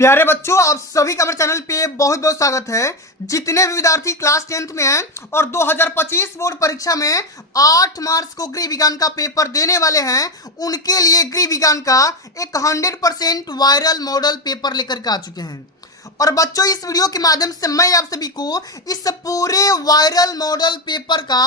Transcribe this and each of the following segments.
प्यारे बच्चों, आप सभी का हमारे चैनल पे बहुत बहुत स्वागत है। जितने भी विद्यार्थी क्लास 10th में हैं और 2025 बोर्ड परीक्षा में 8 मार्च को गृह विज्ञान का पेपर देने वाले हैं, उनके लिए गृह विज्ञान का एक 100% वायरल मॉडल पेपर लेकर के आ चुके हैं। और बच्चों, इस वीडियो के माध्यम से मैं आप सभी को इस पूरे वायरल मॉडल पेपर का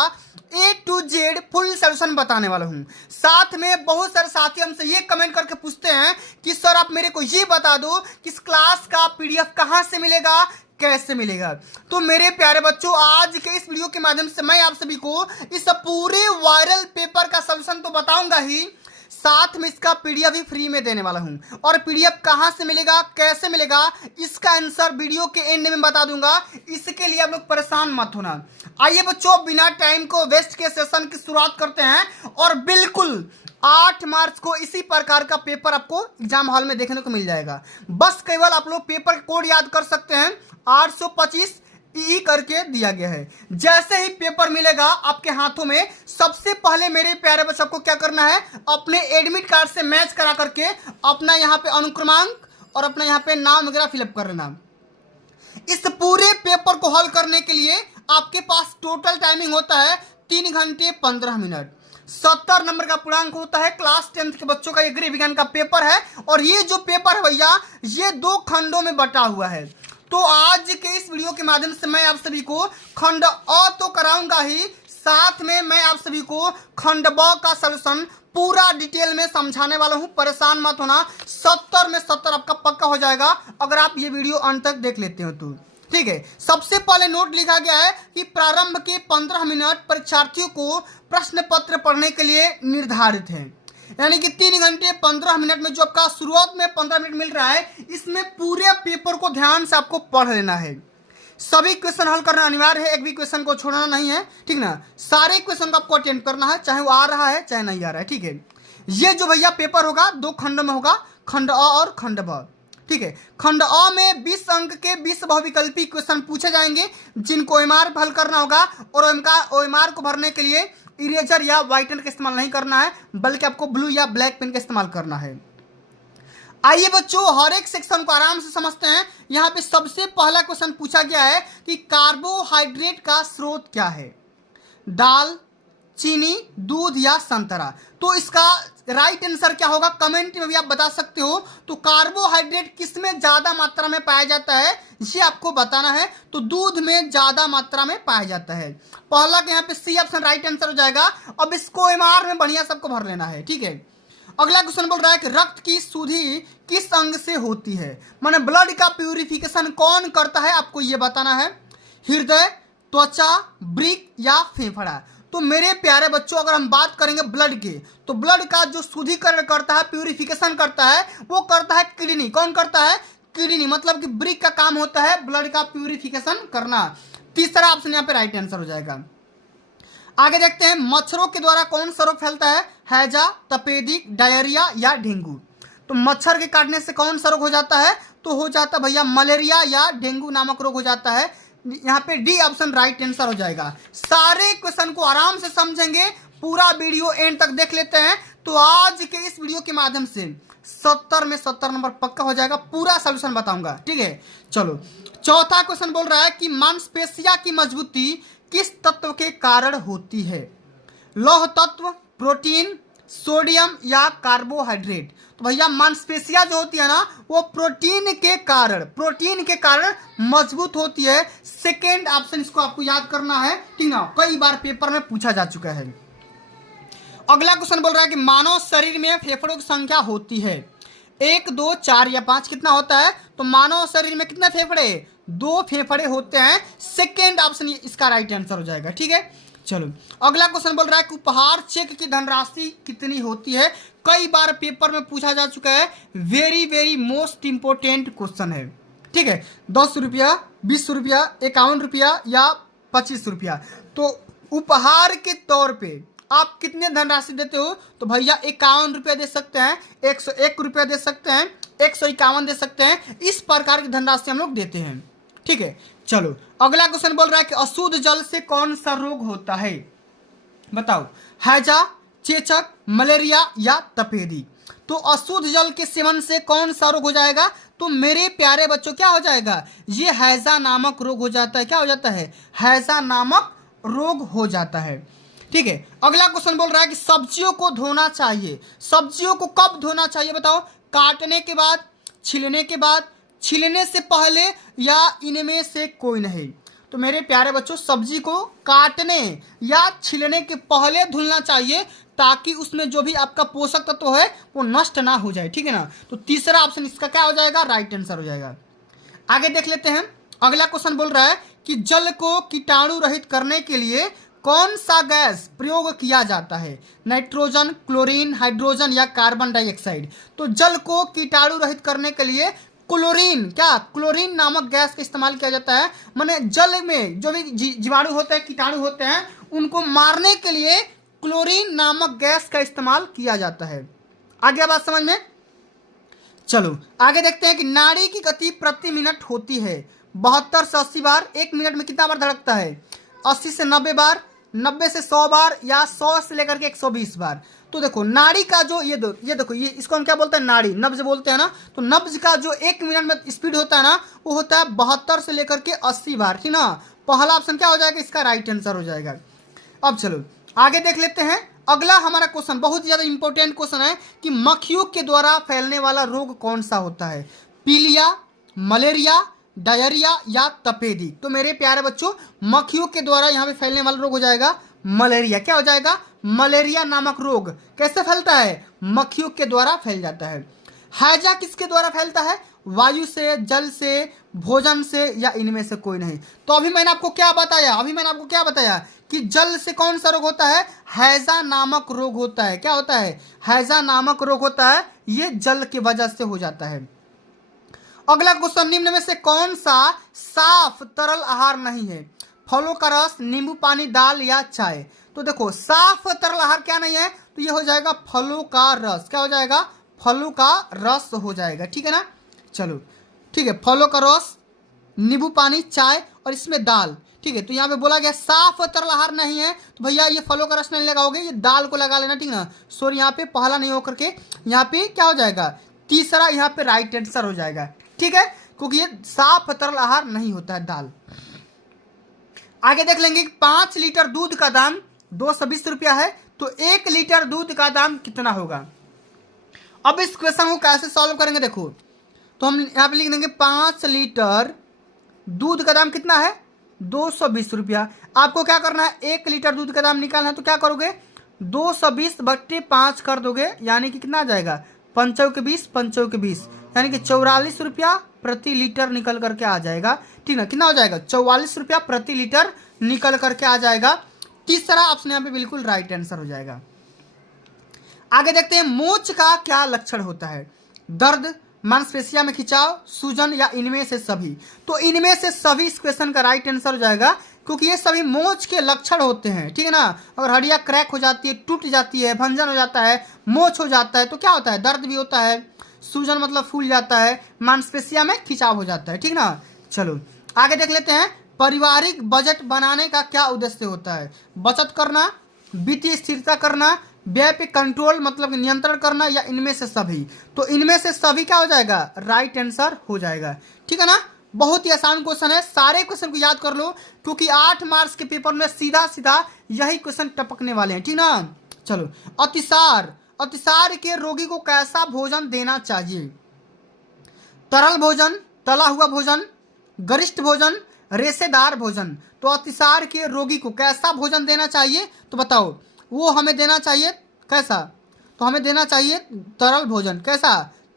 A to Z full solution बताने वाला हूं। साथ में बहुत सारे साथी हमसे ये कमेंट करके पूछते हैं कि सर आप मेरे को ये बता दो कि इस क्लास का PDF कहां से मिलेगा, कैसे मिलेगा। तो मेरे प्यारे बच्चों, आज के इस वीडियो के माध्यम से मैं आप सभी को इस पूरे वायरल पेपर का सोल्यूशन तो बताऊंगा ही, साथ में इसका PDF भी फ्री में देने वाला हूं। और PDF कहां से मिलेगा, कैसे मिलेगा, इसका आंसर वीडियो के एंड में बता दूंगा। इसके लिए आप लोग परेशान मत होना। आइए बच्चों, बिना टाइम को वेस्ट के सेशन की शुरुआत करते हैं। और बिल्कुल 8 मार्च को इसी प्रकार का पेपर आपको एग्जाम हॉल में देखने को मिल जाएगा। बस केवल आप लोग पेपर कोड याद कर सकते हैं, 825 ई करके दिया गया है। जैसे ही पेपर मिलेगा आपके हाथों में, सबसे पहले मेरे प्यारे बच्चों को क्या करना है, अपने एडमिट कार्ड से मैच करा करके अपना यहाँ पे अनुक्रमांक और अपना यहाँ पे नाम वगैरह फिलअप कर लेना। इस पूरे पेपर को हल करने के लिए आपके पास टोटल टाइमिंग होता है 3 घंटे 15 मिनट। 70 नंबर का पूर्णांक होता है। क्लास 10th के बच्चों का ये गृह विज्ञान का पेपर है। और ये जो पेपर है भैया, ये 2 खंडों में बटा हुआ है। तो आज के इस वीडियो के माध्यम से मैं आप सभी को खंड अ तो कराऊंगा ही, साथ में मैं आप सभी को खंड ब का सलूशन पूरा डिटेल में समझाने वाला हूं। परेशान मत होना, 70 में 70 आपका पक्का हो जाएगा अगर आप ये वीडियो अंत तक देख लेते हो तो। ठीक है, सबसे पहले नोट लिखा गया है कि प्रारंभ के 15 मिनट परीक्षार्थियों को प्रश्न पत्र पढ़ने के लिए निर्धारित है। यानी कि 3 घंटे 15 मिनट में जो आपका शुरुआत में 15 मिनट मिल रहा है, इसमें पूरे पेपर को ध्यान से आपको पढ़ लेना है। सभी क्वेश्चन हल करना अनिवार्य है, एक भी क्वेश्चन को छोड़ना नहीं है। ठीक ना, सारे क्वेश्चन को आपको अटेंड करना है, चाहे वो आ रहा है चाहे नहीं आ रहा है। ठीक है, ये जो भैया पेपर होगा 2 खंड में होगा, खंड अ और खंड ब। ठीक है, खंड अ में 20 अंक के 20 बहुविकल्पी क्वेश्चन पूछे जाएंगे, जिनको OMR हल करना होगा। और OMR को भरने के लिए इरेजर या व्हाइटनर का इस्तेमाल नहीं करना है, बल्कि आपको ब्लू या ब्लैक पेन का इस्तेमाल करना है। आइए बच्चों, हर एक सेक्शन को आराम से समझते हैं। यहाँ पे सबसे पहला क्वेश्चन पूछा गया है कि कार्बोहाइड्रेट का स्रोत क्या है, दाल, चीनी, दूध या संतरा। तो इसका राइट आंसर क्या होगा, कमेंट में भी आप बता सकते हो। तो कार्बोहाइड्रेट किसमें ज्यादा मात्रा में पाया जाता है, ये आपको बताना है। तो दूध में ज्यादा मात्रा में पाया जाता है। पहला के यहाँ पे सी ऑप्शन राइट आंसर हो जाएगा। अब इसको MR में बढ़िया सबको भर लेना है। ठीक है, अगला क्वेश्चन बोल रहा है कि रक्त की शुद्धि किस अंग से होती है, माने ब्लड का प्यूरिफिकेशन कौन करता है, आपको ये बताना है। हृदय, त्वचा, वृक्क या फेफड़ा। तो मेरे प्यारे बच्चों, अगर हम बात करेंगे ब्लड के, तो ब्लड का जो शुद्धिकरण करता है, प्यूरिफिकेशन करता है, वो करता है किडनी। कौन करता है, किडनी। मतलब कि वृक्क का काम होता है ब्लड का प्यूरिफिकेशन करना। तीसरा ऑप्शन यहाँ पे राइट आंसर हो जाएगा। आगे देखते हैं, मच्छरों के द्वारा कौन सा रोग फैलता है, हैजा, तपेदिक, डायरिया या डेंगू। तो मच्छर के काटने से कौन सा रोग हो जाता है, तो हो जाता है भैया मलेरिया या डेंगू नामक रोग हो जाता है। यहाँ पे डी ऑप्शन राइट आंसर हो जाएगा। सारे क्वेश्चन को आराम से समझेंगे, पूरा वीडियो एंड तक देख लेते हैं। तो आज के इस वीडियो के माध्यम से 70 में 70 नंबर पक्का हो जाएगा, पूरा सोल्यूशन बताऊंगा। ठीक है, चलो चौथा क्वेश्चन बोल रहा है कि मांसपेशियां की मजबूती किस तत्व के कारण होती है, लौह तत्व, प्रोटीन, सोडियम या कार्बोहाइड्रेट। तो भैया मांसपेशियां जो होती है ना, वो प्रोटीन के कारण मजबूत होती है। सेकेंड ऑप्शन इसको आपको याद करना है। ठीक ना, कई बार पेपर में पूछा जा चुका है। अगला क्वेश्चन बोल रहा है कि मानव शरीर में फेफड़ों की संख्या होती है 1, 2, 4 या 5, कितना होता है। तो मानव शरीर में कितने फेफड़े, 2 फेफड़े होते हैं। सेकेंड ऑप्शन इसका राइट आंसर हो जाएगा। ठीक है, चलो अगला क्वेश्चन बोल रहा है कि उपहार चेक की धनराशि कितनी होती है। कई बार पेपर में पूछा जा चुका है, very very most important question है। ठीक है, 10 रुपया, 20 रुपया, 51 रुपया या 25 रुपया। तो उपहार के तौर पे आप कितने धनराशि देते हो, तो भैया 51 रुपया दे सकते हैं, 101 रुपया दे सकते हैं, 151 दे सकते हैं। इस प्रकार की धनराशि हम लोग देते हैं। ठीक है, चलो अगला क्वेश्चन बोल रहा है कि अशुद्ध जल से कौन सा रोग होता है, बताओ, हैजा, चेचक, मलेरिया या तपेदिक। तो अशुद्ध जल के सेवन से कौन सा रोग हो जाएगा, तो तो मेरे प्यारे बच्चों क्या हो जाएगा, ये हैजा नामक रोग हो जाता है। क्या हो जाता है, हैजा नामक रोग हो जाता है। ठीक है, अगला क्वेश्चन बोल रहा है कि सब्जियों को धोना चाहिए। सब्जियों को कब धोना चाहिए बताओ, काटने के बाद, छीलने के बाद, छीलने से पहले, या इनमें से कोई नहीं। तो मेरे प्यारे बच्चों सब्जी को काटने या छीलने के पहले धुलना चाहिए, ताकि उसमें जो भी आपका पोषक तत्व है वो नष्ट ना हो जाए। ठीक है ना, तो तीसरा ऑप्शन इसका क्या हो जाएगा, राइट आंसर हो जाएगा। आगे देख लेते हैं, अगला क्वेश्चन बोल रहा है कि जल को कीटाणु रहित करने के लिए कौन सा गैस प्रयोग किया जाता है, नाइट्रोजन, क्लोरीन, हाइड्रोजन या कार्बन डाइऑक्साइड। तो जल को कीटाणु रहित करने के लिए क्लोरीन, क्या क्लोरीन नामक गैस का इस्तेमाल किया जाता है। माने जल में जो भी जीवाणु होते हैं, कीटाणु होते हैं, उनको मारने के लिए क्लोरीन नामक गैस का इस्तेमाल किया जाता है। आगे बात समझ में, चलो आगे देखते हैं कि नाड़ी की गति प्रति मिनट होती है 72 से 80 बार। एक मिनट में कितना बार धड़कता है, 80 से 90 बार, 90 से 100 बार, या 100 से लेकर के 120 बार। तो देखो नाड़ी का जो ये देखो, ये इसको हम क्या बोलते हैं, नाड़ी, नब्ज बोलते हैं ना। तो नब्ज का जो एक मिनट में स्पीड होता है ना, वो होता है 72 से लेकर के 80 बार। ठीक ना, पहला ऑप्शन क्या हो जाएगा, इसका राइट आंसर हो जाएगा। अब चलो आगे देख लेते हैं, अगला हमारा क्वेश्चन बहुत ही ज्यादा इंपॉर्टेंट क्वेश्चन है कि मक्खियों के द्वारा फैलने वाला रोग कौन सा होता है, पीलिया, मलेरिया, डायरिया या तपेदी। तो मेरे प्यारे बच्चों मक्खियों के द्वारा यहाँ पे फैलने वाला रोग हो जाएगा मलेरिया। क्या हो जाएगा, मलेरिया नामक रोग कैसे फैलता है, मक्खियों के द्वारा फैल जाता है। हैजा किसके द्वारा फैलता है, वायु से, जल से, भोजन से, या इनमें से कोई नहीं। तो अभी मैंने आपको क्या बताया कि जल से कौन सा रोग होता है, हैजा नामक रोग होता है। क्या होता है, हैजा नामक रोग होता है, ये जल की वजह से हो जाता है। अगला क्वेश्चन, निम्न में से कौन सा साफ तरल आहार नहीं है, फलों का रस, नींबू पानी, दाल या चाय। तो देखो साफ तरल आहार क्या नहीं है, तो ये हो जाएगा फलों का रस। क्या हो जाएगा, फलों का रस हो जाएगा। ठीक है ना, चलो ठीक है, फलों का रस, नींबू पानी, चाय और इसमें दाल। ठीक है, तो यहाँ पे बोला गया साफ तरल आहार नहीं है, तो भैया ये फलों का रस नहीं लगाओगे, ये दाल को लगा लेना। ठीक ना, सॉरी यहाँ पे पहला नहीं होकर के यहाँ पे क्या हो जाएगा, तीसरा यहाँ पे राइट आंसर हो जाएगा। ठीक है, क्योंकि ये साफ तरल आहार नहीं होता है दाल। आगे देख लेंगे 5 लीटर दूध का दाम 220 रुपया है, तो 1 लीटर दूध का दाम कितना होगा। अब इस क्वेश्चन को कैसे सॉल्व करेंगे, देखो तो हम यहाँ पे लिख देंगे 5 लीटर दूध का दाम कितना है, 220 रुपया। आपको क्या करना है, 1 लीटर दूध का दाम निकालना है, तो क्या करोगे, 220/5 कर दोगे, यानी कि कितना आ जाएगा, 5 के 20, 5 के 20, यानी कि 44 रुपया प्रति लीटर निकल करके आ जाएगा। ठीक ना, कितना हो जाएगा, 44 रुपया प्रति लीटर निकल करके आ जाएगा। तीसरा ऑप्शन यहाँ पे बिल्कुल राइट आंसर हो जाएगा। आगे देखते हैं, मोच का क्या लक्षण होता है, दर्द, मांसपेशिया में खिंचाव, सूजन या इनमें से सभी। तो इनमें से सभी इस क्वेश्चन का राइट आंसर हो जाएगा, क्योंकि ये सभी मोच के लक्षण होते हैं। ठीक है ना, अगर हड्डियां क्रैक हो जाती है, टूट जाती है, भंजन हो जाता है, मोच हो जाता है, तो क्या होता है, दर्द भी होता है, सूजन मतलब फूल जाता है, मांसपेशिया में खिंचाव हो जाता है। ठीक ना, चलो आगे देख लेते हैं, पारिवारिक बजट बनाने का क्या उद्देश्य होता है, बचत करना, वित्तीय स्थिरता करना, व्यय पे कंट्रोल मतलब नियंत्रण करना, या इनमें से सभी। तो इनमें से सभी क्या हो जाएगा, राइट आंसर हो जाएगा। ठीक है ना, बहुत ही आसान क्वेश्चन है, सारे क्वेश्चन को याद कर लो, क्योंकि 8 मार्क्स के पेपर में सीधा सीधा यही क्वेश्चन टपकने वाले हैं। ठीक ना, चलो अतिसार के रोगी को कैसा भोजन देना चाहिए, तरल भोजन, तला हुआ भोजन, गरिष्ठ भोजन, रेशेदार भोजन। तो अतिसार के रोगी को कैसा भोजन देना चाहिए, तो बताओ, वो हमें देना चाहिए कैसा, तो हमें देना चाहिए तरल भोजन। कैसा,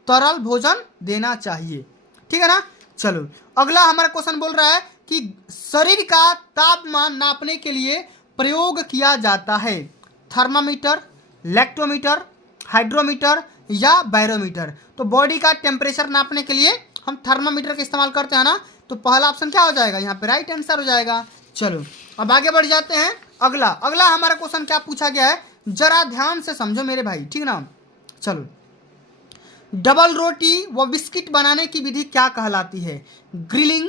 तरल भोजन देना चाहिए। ठीक है ना, चलो अगला हमारा क्वेश्चन बोल रहा है कि शरीर का तापमान नापने के लिए प्रयोग किया जाता है, थर्मामीटर, लैक्टोमीटर, हाइड्रोमीटर या बैरोमीटर। तो बॉडी का टेम्परेचर नापने के लिए हम थर्मामीटर का इस्तेमाल करते हैं ना, तो पहला ऑप्शन क्या हो जाएगा, यहाँ पे राइट आंसर हो जाएगा। चलो अब आगे बढ़ जाते हैं, अगला हमारा क्वेश्चन क्या पूछा गया है, जरा ध्यान से समझो मेरे भाई। ठीक ना, चलो डबल रोटी व बिस्किट बनाने की विधि क्या कहलाती है, ग्रिलिंग,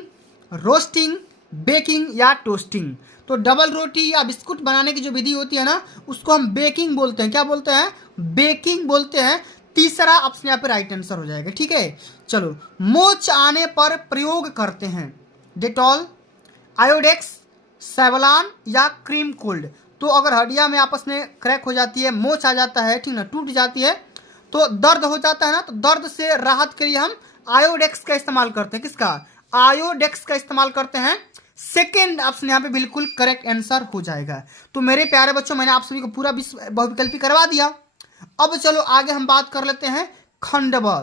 रोस्टिंग, बेकिंग या टोस्टिंग। तो डबल रोटी या बिस्कुट बनाने की जो विधि होती है ना, उसको हम बेकिंग बोलते हैं। क्या बोलते हैं, बेकिंग बोलते हैं। तीसरा ऑप्शन यहाँ पे राइट आंसर हो जाएगा। ठीक है, चलो। मोच आने पर प्रयोग करते हैं डेटॉल, आयोडेक्स, सेवलान या क्रीम कोल्ड। तो अगर हड्डियां में आपस में क्रैक हो जाती है, मोच आ जाता है, ठीक ना, टूट जाती है, तो दर्द हो जाता है ना, तो दर्द से राहत के लिए हम आयोडेक्स का इस्तेमाल करते हैं। किसका? आयोडेक्स का इस्तेमाल करते हैं। सेकेंड ऑप्शन यहाँ पे बिल्कुल करेक्ट आंसर हो जाएगा। तो मेरे प्यारे बच्चों, मैंने आप सभी को पूरा बहुविकल्पी करवा दिया। अब चलो आगे हम बात कर लेते हैं खंडवा।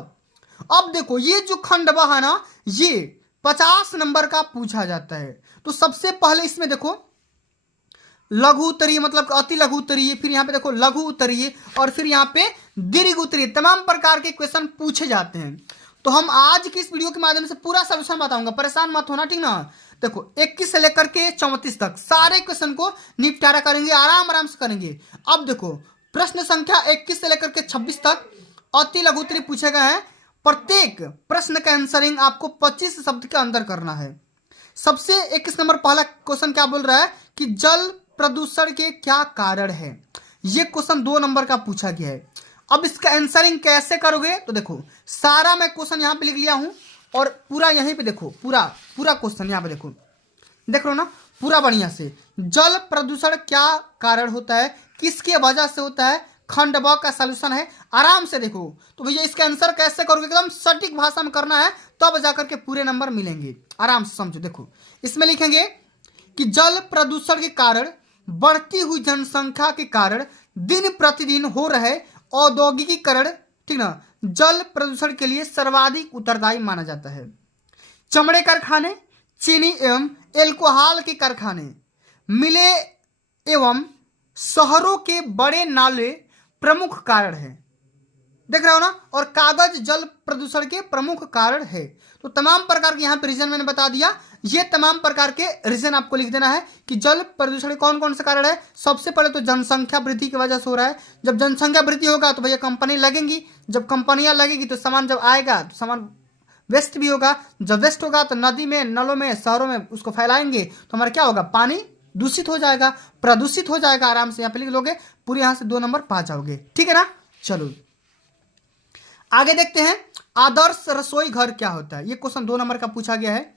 अब देखो, ये जो खंडवा है ना, ये 50 नंबर का पूछा जाता है। तो सबसे पहले इसमें देखो लघु उत्तरीय मतलब अति लघु उत्तरीय, फिर यहाँ पे देखो लघु उत्तरीय, और फिर यहाँ पे दीर्घ उत्तरीय, तमाम प्रकार के क्वेश्चन पूछे जाते हैं। तो हम आज की इस वीडियो के माध्यम से पूरा सॉल्यूशन बताऊंगा, परेशान मत होना, ठीक ना। देखो 21 से लेकर के 34 तक सारे क्वेश्चन को निपटारा करेंगे, आराम आराम से करेंगे। अब देखो प्रश्न संख्या 21 से लेकर के 26 तक अति लघु उत्तरीय पूछे गए हैं। प्रत्येक प्रश्न का आंसरिंग आपको 25 शब्द के अंदर करना है। सबसे 21 नंबर पहला क्वेश्चन क्या बोल रहा है कि जल प्रदूषण के क्या कारण है। ये क्वेश्चन 2 नंबर का पूछा गया है। अब इसका आंसरिंग कैसे करोगे, तो देखो सारा मैं क्वेश्चन यहाँ पे लिख लिया हूं, और पूरा यहीं पे देखो, पूरा क्वेश्चन यहाँ पे देखो, देख लो ना पूरा बढ़िया से। जल प्रदूषण क्या कारण होता है, किसके वजह से होता है, खंड ब का सॉल्यूशन है, आराम से देखो। तो भैया इसका आंसर कैसे करोगे, एकदम सटीक भाषा में करना है, तब जाकर के पूरे नंबर मिलेंगे। आराम से समझो। देखो इसमें लिखेंगे कि जल प्रदूषण के कारण बढ़ती हुई जनसंख्या के कारण दिन प्रतिदिन हो रहे औद्योगिकीकरण, ठीक ना, जल प्रदूषण के लिए सर्वाधिक उत्तरदायी माना जाता है। चमड़े कारखाने, चीनी एवं एल्कोहल के कारखाने, मिले एवं शहरों के बड़े नाले प्रमुख कारण है। देख रहे हो ना, और कागज जल प्रदूषण के प्रमुख कारण है। तो तमाम प्रकार के यहाँ पे रीजन मैंने बता दिया। ये तमाम प्रकार के रीजन आपको लिख देना है कि जल प्रदूषण के कौन कौन से कारण है। सबसे पहले तो जनसंख्या वृद्धि की वजह से हो रहा है। जब जनसंख्या वृद्धि होगा तो भैया कंपनी लगेंगी, जब कंपनियां लगेगी तो सामान जब आएगा तो सामान वेस्ट भी होगा, जब वेस्ट होगा तो नदी में, नलों में, शहरों में उसको फैलाएंगे तो हमारा क्या होगा, पानी दूषित हो जाएगा, प्रदूषित हो जाएगा। आराम से यहाँ पे लिख लोगे, पूरे यहाँ से 2 नंबर पा जाओगे। ठीक है ना। चलो आगे देखते हैं, आदर्श रसोई घर क्या होता है। ये क्वेश्चन 2 नंबर का पूछा गया है।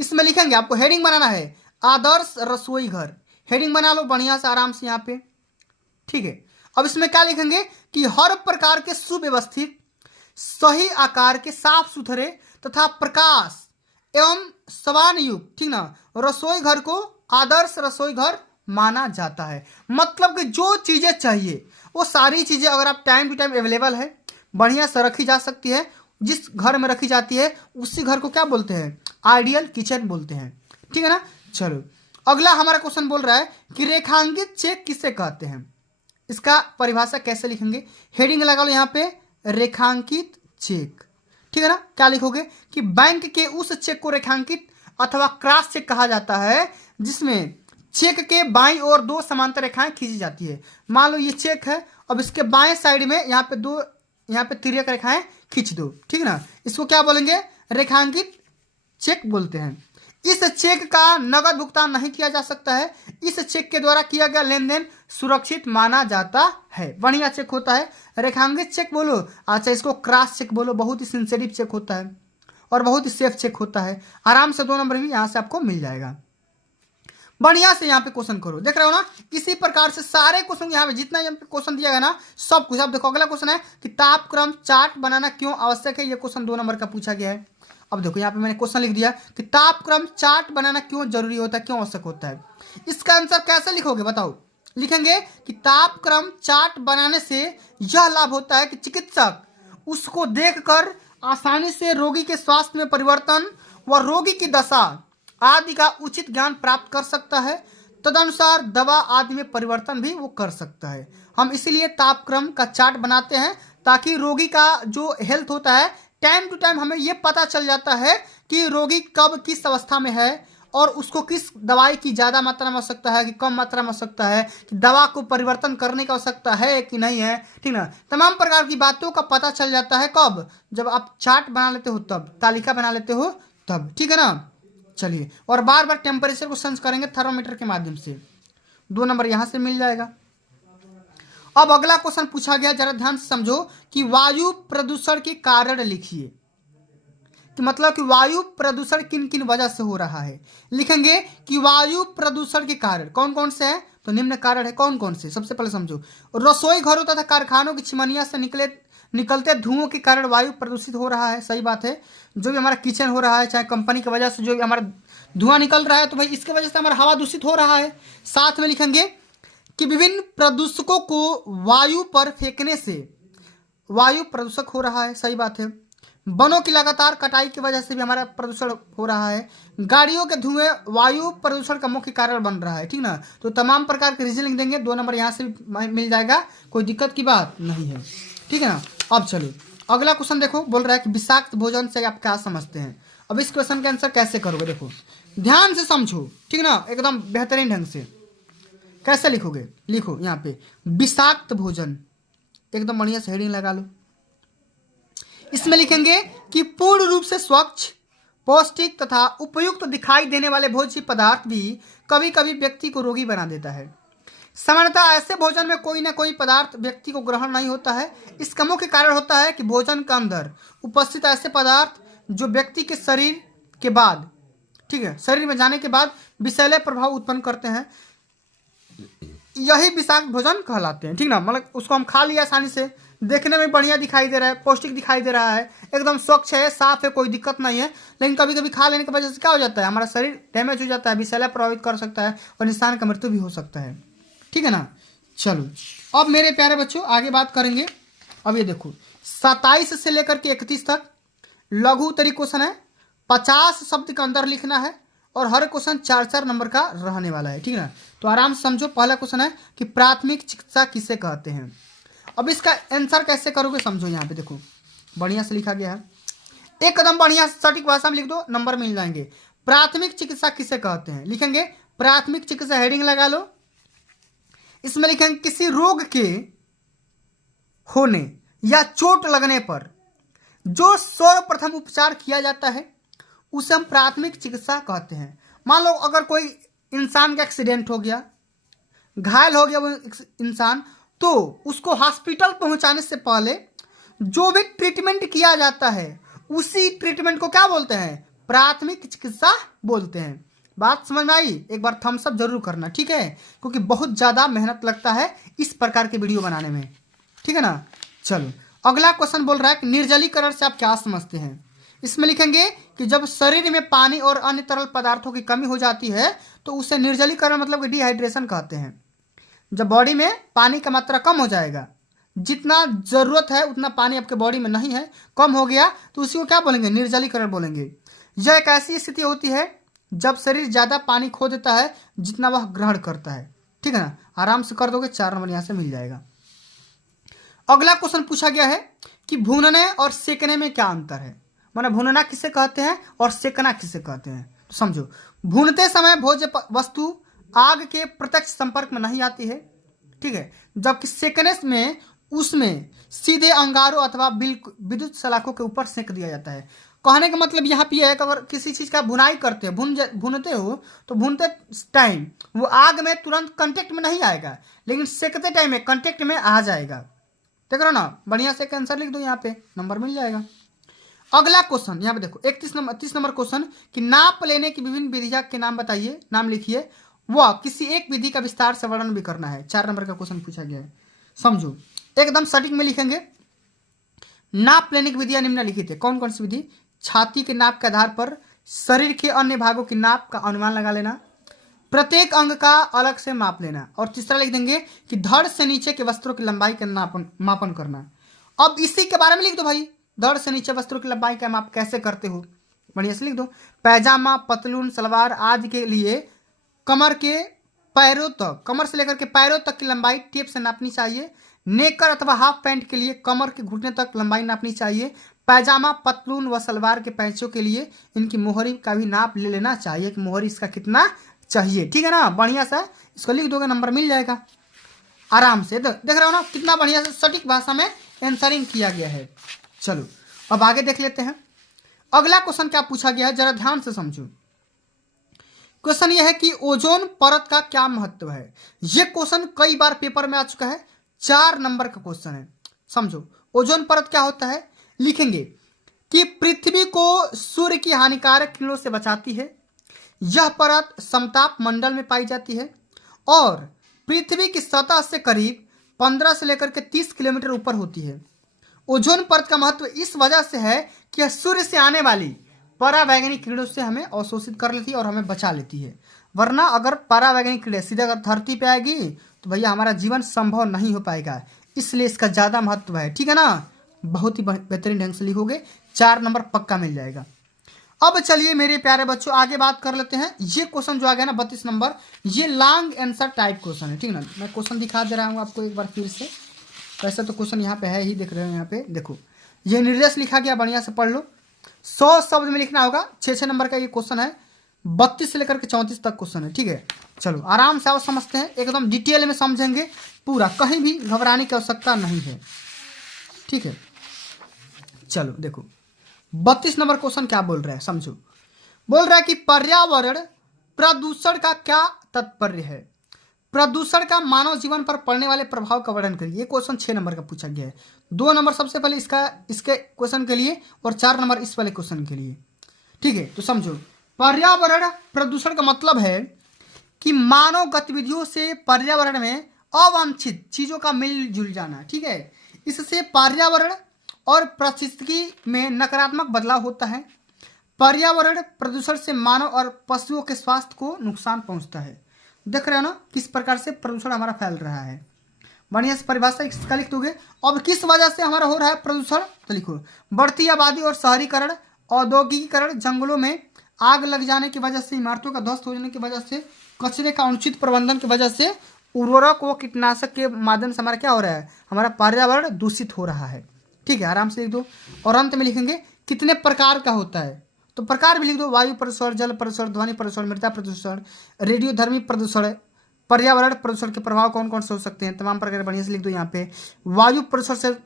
इसमें लिखेंगे, आपको हेडिंग बनाना है आदर्श रसोई घर। हेडिंग बना लो बढ़िया से आराम से यहाँ पे। ठीक है, अब इसमें क्या लिखेंगे कि हर प्रकार के सुव्यवस्थित, सही आकार के, साफ सुथरे तथा प्रकाश एवं समान युक्त, ठीक ना, रसोई घर को आदर्श रसोई घर माना जाता है। मतलब कि जो चीजें चाहिए वो सारी चीजें अगर आप टाइम टू टाइम अवेलेबल है, बढ़िया से रखी जा सकती है, जिस घर में रखी जाती है उसी घर को क्या बोलते हैं, आइडियल किचन बोलते हैं। ठीक है ना। चलो अगला हमारा क्वेश्चन बोल रहा है कि रेखांकित चेक किसे कहते हैं। इसका परिभाषा कैसे लिखेंगे, हेडिंग लगा लो यहाँ पे, रेखांकित चेक। ठीक है ना। क्या लिखोगे कि बैंक के उस चेक को रेखांकित अथवा क्रॉस चेक कहा जाता है जिसमें चेक के बाईं ओर 2 समांतर रेखाएं खींची जाती है। मान लो ये चेक है, अब इसके बाएं साइड में यहाँ पे 2 यहाँ पे तिर्यक रेखाएं खींच दो। ठीक है ना। इसको क्या बोलेंगे, रेखांकित चेक बोलते हैं। इस चेक का नगद भुगतान नहीं किया जा सकता है। इस चेक के द्वारा किया गया लेन देन सुरक्षित माना जाता है। बढ़िया चेक होता है, रेखांकित चेक बोलो, अच्छा इसको क्रॉस चेक बोलो, बहुत ही सिंसेटिव चेक होता है और बहुत ही सेफ चेक होता है। आराम से 2 नंबर भी यहाँ से आपको मिल जाएगा। बढ़िया से यहाँ पे क्वेश्चन करो, देख रहे हो ना। इसी प्रकार से सारे क्वेश्चन यहाँ पे जितना यहाँ पे क्वेश्चन दिया गया ना, सब कुछ। अब देखो अगला क्वेश्चन है कि तापक्रम चार्ट बनाना क्यों आवश्यक है। ये क्वेश्चन 2 नंबर का पूछा गया है। अब देखो यहाँ पे मैंने क्वेश्चन लिख दिया कि तापक्रम चार्ट बनाना क्यों जरूरी होता है, क्यों आवश्यक होता है। इसका आंसर कैसे लिखोगे बताओ। लिखेंगे कि तापक्रम चार्ट बनाने से यह लाभ होता है कि चिकित्सक उसको देखकर आसानी से रोगी के स्वास्थ्य में परिवर्तन व रोगी की दशा आदि का उचित ज्ञान प्राप्त कर सकता है। तदनुसार दवा आदि में परिवर्तन भी वो कर सकता है। हम इसीलिए तापक्रम का चार्ट बनाते हैं ताकि रोगी का जो हेल्थ होता है, टाइम टू टाइम हमें ये पता चल जाता है कि रोगी कब किस अवस्था में है और उसको किस दवाई की ज़्यादा मात्रा में आवश्यकता है कि कम मात्रा में आवश्यकता है, कि दवा को परिवर्तन करने की आवश्यकता है कि नहीं है। ठीक ना। तमाम प्रकार की बातों का पता चल जाता है कब, जब आप चार्ट बना लेते हो, तब तालिका बना लेते हो तब। ठीक है ना। चलिए, और बार बार टेम्परेचर को सेंस करेंगे थर्मोमीटर के माध्यम से। 2 नंबर यहाँ से मिल जाएगा। अब अगला क्वेश्चन पूछा गया, जरा ध्यान से समझो कि वायु प्रदूषण के कारण लिखिए, कि मतलब कि वायु प्रदूषण किन किन वजह से हो रहा है। लिखेंगे कि वायु प्रदूषण के कारण कौन कौन से हैं, तो निम्न कारण है कौन कौन से। सबसे पहले समझो, रसोई घरों तथा कारखानों की चिमनिया से निकलते धुओं के कारण वायु प्रदूषित हो रहा है। सही बात है, जो भी हमारा किचन हो रहा है, चाहे कंपनी की वजह से जो भी हमारा धुआं निकल रहा है, तो भाई इसके वजह से हमारा हवा दूषित हो रहा है। साथ में लिखेंगे कि विभिन्न प्रदूषकों को वायु पर फेंकने से वायु प्रदूषक हो रहा है। सही बात है। वनों की लगातार कटाई की वजह से भी हमारा प्रदूषण हो रहा है। गाड़ियों के धुएं वायु प्रदूषण का मुख्य कारण बन रहा है। ठीक ना, तो तमाम प्रकार के रीजन लिख देंगे, 2 नंबर यहाँ से भी मिल जाएगा, कोई दिक्कत की बात नहीं है। ठीक है ना। अब चलो अगला क्वेश्चन देखो, बोल रहा है कि विषाक्त भोजन से आप क्या समझते हैं। अब इस क्वेश्चन का आंसर कैसे करोगे, देखो ध्यान से समझो, ठीक ना, एकदम बेहतरीन ढंग से। कैसे लिखोगे, लिखो यहाँ पे विषाक्त भोजन, एकदम बढ़िया से हेडिंग लगा लो। इसमें लिखेंगे कि पूर्ण रूप से स्वच्छ, पौष्टिक तथा उपयुक्त दिखाई देने वाले भोज्य पदार्थ भी कभी कभी व्यक्ति को रोगी बना देता है। सामान्यतः ऐसे भोजन में कोई ना कोई पदार्थ व्यक्ति को ग्रहण नहीं होता है। इसका मुख्य कारण होता है कि भोजन के अंदर उपस्थित ऐसे पदार्थ जो व्यक्ति के शरीर के बाद, ठीक है, शरीर में जाने के बाद विषैले प्रभाव उत्पन्न करते हैं, यही विषाक्त भोजन कहलाते हैं। ठीक ना, मतलब उसको हम खा लिया आसानी से, देखने में बढ़िया दिखाई दे रहा है, पौष्टिक दिखाई दे रहा है, एकदम स्वच्छ है, साफ है, कोई दिक्कत नहीं है, लेकिन कभी कभी खा लेने की वजह से क्या हो जाता है, हमारा शरीर डैमेज हो जाता है, विषैला प्रभावित कर सकता है और इंसान का मृत्यु भी हो सकता है। ठीक है ना। चलो अब मेरे प्यारे बच्चों आगे बात करेंगे। अब ये देखो 27 से लेकर के 31 तक लघु उत्तरीय क्वेश्चन है, 50 शब्द के अंदर लिखना है और हर क्वेश्चन 4-4 नंबर का रहने वाला है। ठीक है ना, तो आराम से समझो। पहला क्वेश्चन है कि प्राथमिक चिकित्सा किसे कहते हैं। अब इसका आंसर कैसे करोगे समझो, यहाँ पे देखो बढ़िया से लिखा गया है, एकदम बढ़िया सटीक भाषा में लिख दो, नंबर मिल जाएंगे। प्राथमिक चिकित्सा किसे कहते हैं, लिखेंगे प्राथमिक चिकित्सा, हेडिंग लगा लो। इसमें लिखेंगे किसी रोग के होने या चोट लगने पर जो सर्वप्रथम उपचार किया जाता है उसे हम प्राथमिक चिकित्सा कहते हैं। मान लो अगर कोई इंसान का एक्सीडेंट हो गया, घायल हो गया वो इंसान, तो उसको हॉस्पिटल पहुंचाने से पहले जो भी ट्रीटमेंट किया जाता है उसी ट्रीटमेंट को क्या बोलते हैं, प्राथमिक चिकित्सा बोलते हैं। बात समझ में आई, एक बार थम्स अप जरूर करना, ठीक है, क्योंकि बहुत ज़्यादा मेहनत लगता है इस प्रकार के वीडियो बनाने में। ठीक है ना। चलो अगला क्वेश्चन बोल रहा है कि निर्जलीकरण से आप क्या समझते हैं। इसमें लिखेंगे कि जब शरीर में पानी और अन्य तरल पदार्थों की कमी हो जाती है तो उसे निर्जलीकरण मतलब कि डिहाइड्रेशन कहते हैं। जब बॉडी में पानी का मात्रा कम हो जाएगा, जितना ज़रूरत है उतना पानी आपके बॉडी में नहीं है, कम हो गया, तो उसी को क्या बोलेंगे, निर्जलीकरण बोलेंगे। यह एक ऐसी स्थिति होती है जब शरीर ज़्यादा पानी खो देता है जितना वह ग्रहण करता है। ठीक है ना, आराम से कर दोगे, 4 नंबर यहाँ से मिल जाएगा। अगला क्वेश्चन पूछा गया है कि भूनने और सेकने में क्या अंतर है, माना भूनना किसे कहते हैं और सेकना किसे कहते हैं। तो समझो, भूनते समय भोज्य वस्तु आग के प्रत्यक्ष संपर्क में नहीं आती है, ठीक है, जबकि सेकने में उसमें सीधे अंगारों अथवा विद्युत सलाखों के ऊपर सेक दिया जाता है। कहने का मतलब यहाँ पे है कि अगर किसी चीज़ का भुनाई करते हो, भूनते हो, तो भूनते टाइम वो आग में तुरंत कांटेक्ट में नहीं आएगा, लेकिन सेकते टाइम में कांटेक्ट में आ जाएगा। देख रहे हो ना, बढ़िया से आंसर लिख दो, यहाँ पे नंबर मिल जाएगा। अगला क्वेश्चन यहाँ पे देखो 30 नंबर क्वेश्चन कि नाप लेने की विभिन्न विधियां के नाम बताइए, नाम लिखिए, वह किसी एक विधि का विस्तार से वर्णन भी करना है। 4 नंबर का क्वेश्चन पूछा गया है। समझो एकदम सटीक में लिखेंगे। नाप लेने की विधियां निम्नलिखित है। कौन कौन सी विधि, छाती के नाप के आधार पर शरीर के अन्य भागों की नाप का अनुमान लगा लेना, प्रत्येक अंग का अलग से माप लेना, और तीसरा लिख देंगे कि धड़ से नीचे के वस्त्रों की लंबाई का मापन करना। अब इसी के बारे में लिख दो भाई, धड़ से नीचे वस्त्रों की लंबाई का माप कैसे करते हो, बढ़िया से लिख दो। पैजामा, पतलून, सलवार आदि के लिए कमर के पैरों तक, कमर से लेकर के पैरों तक की लंबाई टेप से नापनी चाहिए। नेकर अथवा हाफ पैंट के लिए कमर के घुटने तक लंबाई नापनी चाहिए। पैजामा, पतलून व सलवार के पैंचों के लिए इनकी मोहरी का भी नाप ले लेना चाहिए कि मोहरी इसका कितना चाहिए। ठीक है ना, बढ़िया सा इसको लिख दोगे, नंबर मिल जाएगा आराम से। देख रहे हो ना, कितना बढ़िया से सटीक भाषा में आंसरिंग किया गया है। चलो अब आगे देख लेते हैं। अगला क्वेश्चन क्या पूछा गया है, जरा ध्यान से समझो। क्वेश्चन यह है कि ओजोन परत का क्या महत्व है। यह क्वेश्चन कई बार पेपर में आ चुका है, 4 नंबर का क्वेश्चन है, समझो। ओजोन परत क्या होता है, लिखेंगे कि पृथ्वी को सूर्य की हानिकारक किरणों से बचाती है। यह परत समताप मंडल में पाई जाती है और पृथ्वी की सतह से करीब 15 से लेकर के 30 किलोमीटर ऊपर होती है। ओजोन परत का महत्व इस वजह से है कि यह सूर्य से आने वाली परावैंगनी किरणों से हमें अवशोषित कर लेती है और हमें बचा लेती है। वरना अगर परावैंगनी किरणें सीधे अगर धरती पे आएगी तो भैया हमारा जीवन संभव नहीं हो पाएगा, इसलिए इसका ज़्यादा महत्व है, ठीक है ना। बहुत ही बेहतरीन ढंग से लिखोगे, 4 नंबर पक्का मिल जाएगा। अब चलिए मेरे प्यारे बच्चों आगे बात कर लेते हैं। ये क्वेश्चन जो आ गया ना 32 नंबर, ये लॉन्ग आंसर टाइप क्वेश्चन है, ठीक ना। मैं क्वेश्चन दिखा दे रहा हूँ आपको एक बार फिर से। वैसे तो क्वेश्चन यहाँ पे है ही, देख रहे हो यहाँ पे, देखो ये निर्देश लिखा गया, बढ़िया से पढ़ लो। 100 शब्द में लिखना होगा, 6 नंबर का ये क्वेश्चन है। 32 से लेकर के 34 तक क्वेश्चन है, ठीक है। चलो आराम से आओ समझते हैं, एकदम डिटेल में समझेंगे पूरा, कहीं भी घबराने की आवश्यकता नहीं है, ठीक है। चलो देखो 32 नंबर क्वेश्चन क्या बोल रहा है, समझो। बोल रहा है कि पर्यावरण प्रदूषण का क्या तात्पर्य है, प्रदूषण का मानव जीवन पर पड़ने वाले प्रभाव का वर्णन करिए। ये क्वेश्चन 6 नंबर का पूछा गया है। 2 नंबर सबसे पहले इसके क्वेश्चन के लिए और 4 नंबर इस वाले क्वेश्चन के लिए, ठीक है। तो समझो पर्यावरण प्रदूषण का मतलब है कि मानव गतिविधियों से पर्यावरण में अवांछित चीजों का मिलजुल जाना, ठीक है। इससे पर्यावरण और पारिस्थितिकी में नकारात्मक बदलाव होता है। पर्यावरण प्रदूषण से मानव और पशुओं के स्वास्थ्य को नुकसान पहुंचता है। देख रहे हो ना किस प्रकार से प्रदूषण हमारा फैल रहा है। बढ़िया से परिभाषा इसका लिख दोगे। अब किस वजह से हमारा हो रहा है प्रदूषण, तो लिखो बढ़ती आबादी और शहरीकरण, औद्योगिकीकरण, जंगलों में आग लग जाने की वजह से, इमारतों का ध्वस्त हो जाने की वजह से, कचरे का अनुचित प्रबंधन की वजह से, उर्वरक व कीटनाशक के माध्यम से हमारा क्या हो रहा है, हमारा पर्यावरण दूषित हो रहा है, ठीक है। आराम से लिख दो। और अंत में लिखेंगे कितने प्रकार का होता है, तो प्रकार भी लिख दो। वायु प्रदूषण, जल प्रदूषण, ध्वनि प्रदूषण, मृदा प्रदूषण, रेडियोधर्मी प्रदूषण, पर्यावरण प्रदूषण के प्रभाव कौन कौन से हो सकते हैं, तमाम प्रकार बढ़िया से लिख दो यहाँ पे। वायु प्रदूषण से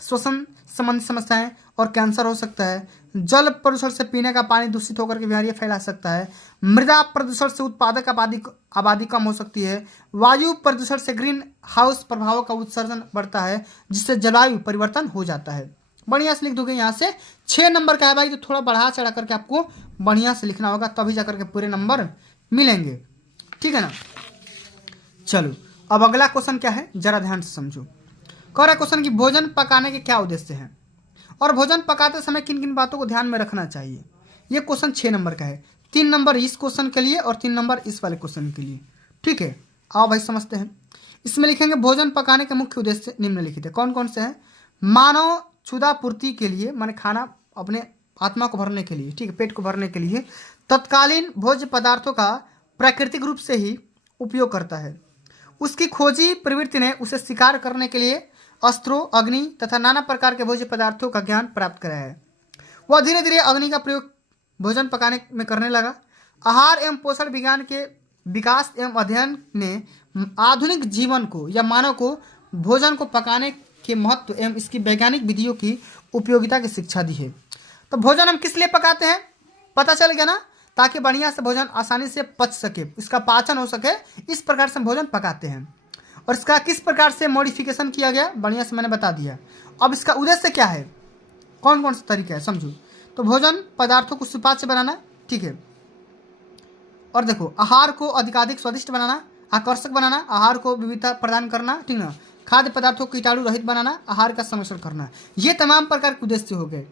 श्वसन संबंधी समस्याएं और कैंसर हो सकता है। जल प्रदूषण से पीने का पानी दूषित होकर के बीमारियां फैला सकता है। मृदा प्रदूषण से उत्पादक आबादी कम हो सकती है। वायु प्रदूषण से ग्रीन हाउस प्रभावों का उत्सर्जन बढ़ता है, जिससे जलवायु परिवर्तन हो जाता है। बढ़िया से लिख दोगे यहाँ से। 6 नंबर का है भाई, तो थोड़ा बढ़ा चढ़ा करके आपको बढ़िया से लिखना होगा, तभी जाकर के पूरे नंबर मिलेंगे, ठीक है ना। चलो अब अगला क्वेश्चन क्या है, जरा ध्यान से समझो। कह रहा क्वेश्चन कि भोजन पकाने के क्या उद्देश्य हैं और भोजन पकाते समय किन किन बातों को ध्यान में रखना चाहिए। ये क्वेश्चन 6 नंबर का है। 3 नंबर इस क्वेश्चन के लिए और 3 नंबर इस वाले क्वेश्चन के लिए, ठीक है। आओ भाई समझते हैं। इसमें लिखेंगे भोजन पकाने के मुख्य उद्देश्य निम्नलिखित है। कौन कौन से हैं, मानव क्षुधा पूर्ति के लिए, माने खाना अपने आत्मा को भरने के लिए, ठीक है, पेट को भरने के लिए। तत्कालीन भोज्य पदार्थों का प्राकृतिक रूप से ही उपयोग करता है। उसकी खोजी प्रवृत्ति ने उसे शिकार करने के लिए अस्त्रों, अग्नि तथा नाना प्रकार के भोज्य पदार्थों का ज्ञान प्राप्त कराया है। वह धीरे धीरे अग्नि का प्रयोग भोजन पकाने में करने लगा। आहार एवं पोषण विज्ञान के विकास एवं अध्ययन ने आधुनिक जीवन को या मानव को भोजन को पकाने के महत्व एवं इसकी वैज्ञानिक विधियों की उपयोगिता की शिक्षा दी है। तो भोजन हम किस लिए पकाते हैं, पता चल गया ना, ताकि बढ़िया से भोजन आसानी से पच सके, इसका पाचन हो सके, इस प्रकार से भोजन पकाते हैं। और इसका किस प्रकार से मॉडिफिकेशन किया गया, बढ़िया से मैंने बता दिया। अब इसका उद्देश्य क्या है, कौन कौन सा तरीका है, समझो। तो भोजन पदार्थों को सुपाच्य बनाना, ठीक है। और देखो आहार को अधिकाधिक स्वादिष्ट बनाना, आकर्षक बनाना, आहार को विविधता प्रदान करना, ठीक ना। खाद्य पदार्थों को कीटाणु रहित बनाना, आहार का संरक्षण करना, ये तमाम प्रकार के उद्देश्य हो गए,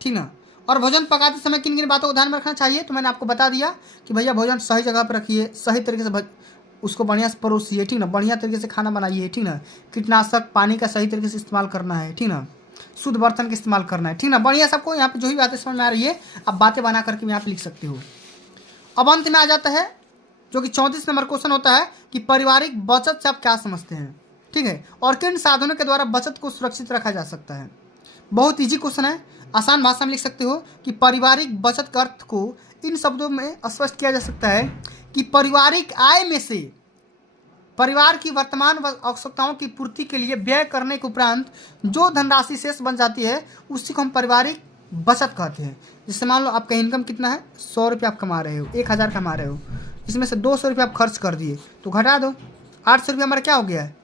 ठीक ना। और भोजन पकाते समय किन किन बातों को ध्यान में रखना चाहिए, तो मैंने आपको बता दिया कि भैया भोजन सही जगह पर रखिए, सही तरीके से उसको बढ़िया से परोसिए, ठीक ना। बढ़िया तरीके से खाना बनाइए, ठीक ना। कीटनाशक पानी का सही तरीके से इस्तेमाल करना है, ठीक ना। शुद्ध बर्तन का इस्तेमाल करना है, ठीक ना। बढ़िया सबको यहाँ पे जो भी बातें समझ में आ रही है आप बातें बना करके यहाँ पे लिख सकते हो। अब अंत में आ जाता है जो कि 34 नंबर क्वेश्चन होता है कि पारिवारिक बचत से आप क्या समझते हैं, ठीक है, और किन साधनों के द्वारा बचत को सुरक्षित रखा जा सकता है। बहुत ईजी क्वेश्चन है, आसान भाषा में लिख सकते हो कि पारिवारिक बचत का अर्थ को इन शब्दों में स्पष्ट किया जा सकता है कि पारिवारिक आय में से परिवार की वर्तमान आवश्यकताओं की पूर्ति के लिए व्यय करने के उपरांत जो धनराशि शेष बन जाती है उसी को हम पारिवारिक बचत कहते हैं। जैसे मान लो आपका इनकम कितना है, 100 रुपये आप कमा रहे हो, 1000 कमा रहे हो, इसमें से 200 रुपये आप खर्च कर दिए, तो घटा दो, 800 रुपये हमारा क्या हो गया है,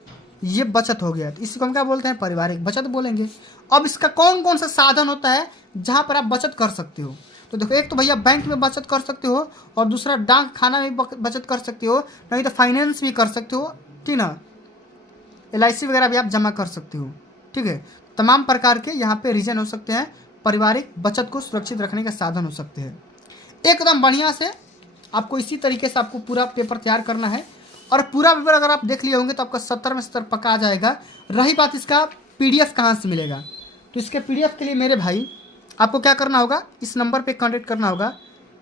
ये बचत हो गया। तो इसको हम क्या बोलते हैं, पारिवारिक बचत बोलेंगे। अब इसका कौन कौन सा साधन होता है जहाँ पर आप बचत कर सकते हो? तो देखो, एक तो भैया बैंक में बचत कर सकते हो, और दूसरा डाक खाना में बचत कर सकते हो, नहीं तो फाइनेंस भी कर सकते हो, ठीक ना, LIC वगैरह भी आप जमा कर सकते हो। ठीक है, तमाम प्रकार के यहाँ पे रीजन हो सकते हैं, पारिवारिक बचत को सुरक्षित रखने के साधन हो सकते हैं। एकदम बढ़िया से आपको इसी तरीके से आपको पूरा पेपर तैयार करना है, और पूरा पेपर अगर आप देख लिए होंगे तो आपका 70 में 70 पक्का आ जाएगा। रही बात इसका PDF कहाँ से मिलेगा, तो इसके PDF के लिए मेरे भाई आपको क्या करना होगा, इस नंबर पे कांटेक्ट करना होगा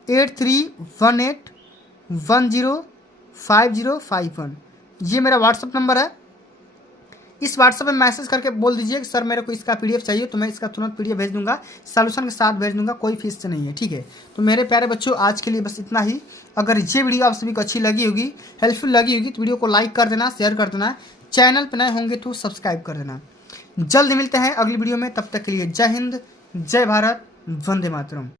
8318105051। ये मेरा व्हाट्सअप नंबर है। इस व्हाट्सएप में मैसेज करके बोल दीजिए कि सर मेरे को इसका PDF चाहिए, तो मैं इसका तुरंत PDF भेज दूंगा, सॉल्यूशन के साथ भेज दूंगा, कोई फीस से नहीं है। ठीक है, तो मेरे प्यारे बच्चों आज के लिए बस इतना ही। अगर ये वीडियो आप सभी को अच्छी लगी होगी, हेल्पफुल लगी होगी, तो वीडियो को लाइक कर देना, शेयर कर देना, चैनल पर नए होंगे तो सब्सक्राइब कर देना। जल्द मिलते हैं अगली वीडियो में, तब तक के लिए जय हिंद, जय भारत, वंदे मातरम।